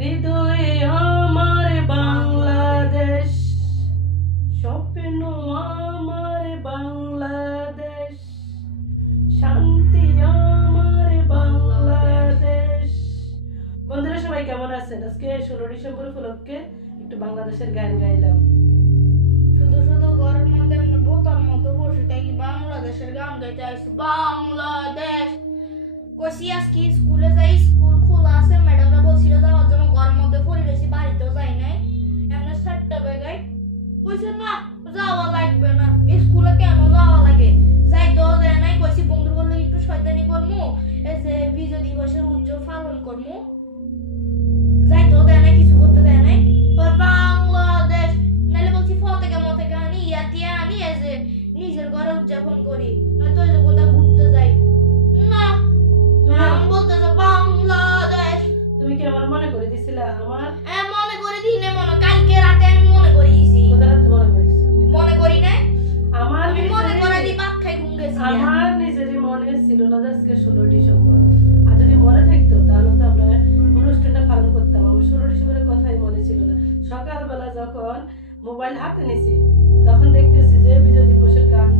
হৃদয়ে আমার বাংলাদেশ, স্বপ্ন আমার বাংলাদেশ, শান্তি আমার বাংলাদেশ। বন্ধুরা সবাই কেমন আছেন? আজকে 16 ডিসেম্বর উপলক্ষে একটু বাংলাদেশের গান গাইলাম। শুধু শুধু ঘরের মধ্যে এমনি বোতার মতো বসে থাকি, বাংলাদেশের গান গাইতে আইছি। বাংলাদেশ কইছি আজকে স্কুলে যাই, স্কুল খোলা আছে, ম্যাডামরা বলছিল যাওয়ার জন্য, ঘরের মধ্যে পড়ে রয়েছি, বাড়িতেও যাই নাই। এমনি 4টা বেগাই কইছে না যাওয়া লাগবে না, স্কুলে কেন যাওয়া লাগে, যাইতেও দেয় নাই। কইছি বন্ধু বললো একটু শয়তানি করমু, এই যে বিজয় দিবসের উদযাপন পালন করমু, যাইতেও দেয় নাই, কিছু করতে দেয় নাই। বাংলাদেশ নাইলে বলছি ফতেকা মতেকা আনি, ইয়াতিয়া আনি, এই যে নিজের ঘরে উদযাপন করি, নয়তো এই যে কোথাও ঘুরতে যাই না। আমি বলতেছে বাংলাদেশ। তুমি কি আমার মনে করে দিছিলা? আমার মনে করে দিই না, মনে কালকে রাতে আমি মনে করিয়েছি। কোথায় মনে করে দিছিলা? মনে করি নাই, আমার আমি মনে করে দিই ভাত খাই ঘুম গেছি। আমার নিজেরই মনে ছিল না যে আজকে 16 ডিসেম্বর। আর যদি মনে থাকতো তাহলে তো আমরা অনুষ্ঠানটা পালন করতাম। আমার 16 ডিসেম্বরের কথাই মনে ছিল না। সকালবেলা যখন মোবাইল হাতে নিছি তখন দেখতেছি যে বিজয় দিবসের গান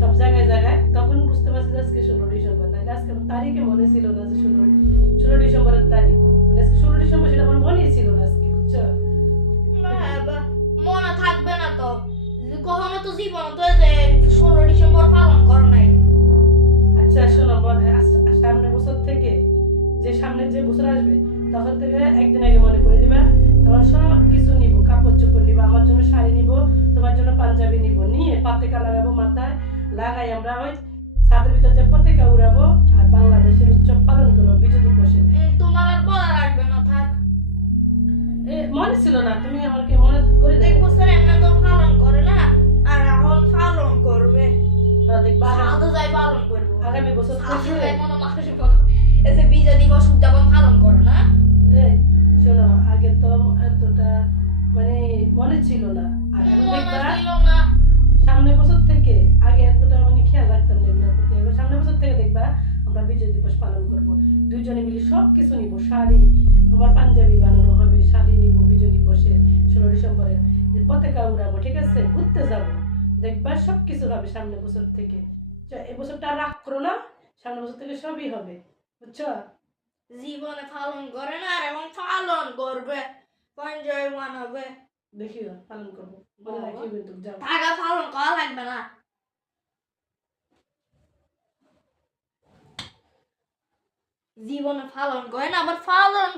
সব জায়গায় জায়গায়, তখন বুঝতে পারছি যে আজকে 16 ডিসেম্বর। না আজকে তারিখে মনে ছিল না যে 16 ডিসেম্বরের তারিখ, মানে আজকে 16 ডিসেম্বর সেটা আমার মনেই ছিল না আজকে, বুঝছো? মনে থাকবে না তো, কখনো তো জীবন তো এই যে 16 ডিসেম্বর পালন কর নাই। আচ্ছা শোনো, সামনের বছর থেকে, যে সামনে যে বছর আসবে তখন থেকে একদিন আগে মনে করে দিবা, তখন সব কিছু নিব, কাপড় চোপড় নিব, আমার জন্য শাড়ি নিব, তোমার জন্য পাঞ্জাবি নিব, নিয়ে পতাকা লাগাবো, মাথায় লাগাই আমরা ওই ছাদের ভিতর যে পতাকা উড়াবো আর বাংলাদেশের উৎসব পালন করবো বিজয় দিবসে। তোমার আর বলা লাগবে না, থাক। মনে ছিল না, তুমি আমাকে মনে করে দেখ দেবো। বছর এমনি তো পালন করে না, আর এখন পালন করবে। দেখবা সাধু যাই পালন করবো আগামী বছর সাধু থেকে। যাই মনে মানুষ এই যে বিজয় দিবস উদযাপন পালন করে না। শোনো, আগে তো এতটা মানে মনে ছিল না, আর এখন মনে দেখবা ছিল না। সামনের বছর থেকে, আগে এতটা মানে খেয়াল রাখতাম না এগুলোর প্রতি, এবার সামনের বছর থেকে দেখবা আমরা বিজয় দিবস পালন করব, দুইজনে মিলে সব কিছু নিব, শাড়ি, তোমার পাঞ্জাবি বানানো হবে, শাড়ি নিব বিজয় দিবসের 16 ডিসেম্বরে, পতাকা উড়াবো, ঠিক আছে, ঘুরতে যাব, দেখবা সব কিছু হবে সামনের বছর থেকে। এবছরটা আর রাগ করো না, সামনের বছর থেকে সবই হবে, বুঝছো? জীবনে পালন করে না, আর এখন পালন করবে, পঞ্জয় মানাবে। দেখিও পালন করবো, মনে রাখিও কিন্তু, যাও। টাকা পালন করা লাগবে না, জীবনে পালন করে না, আবার পালন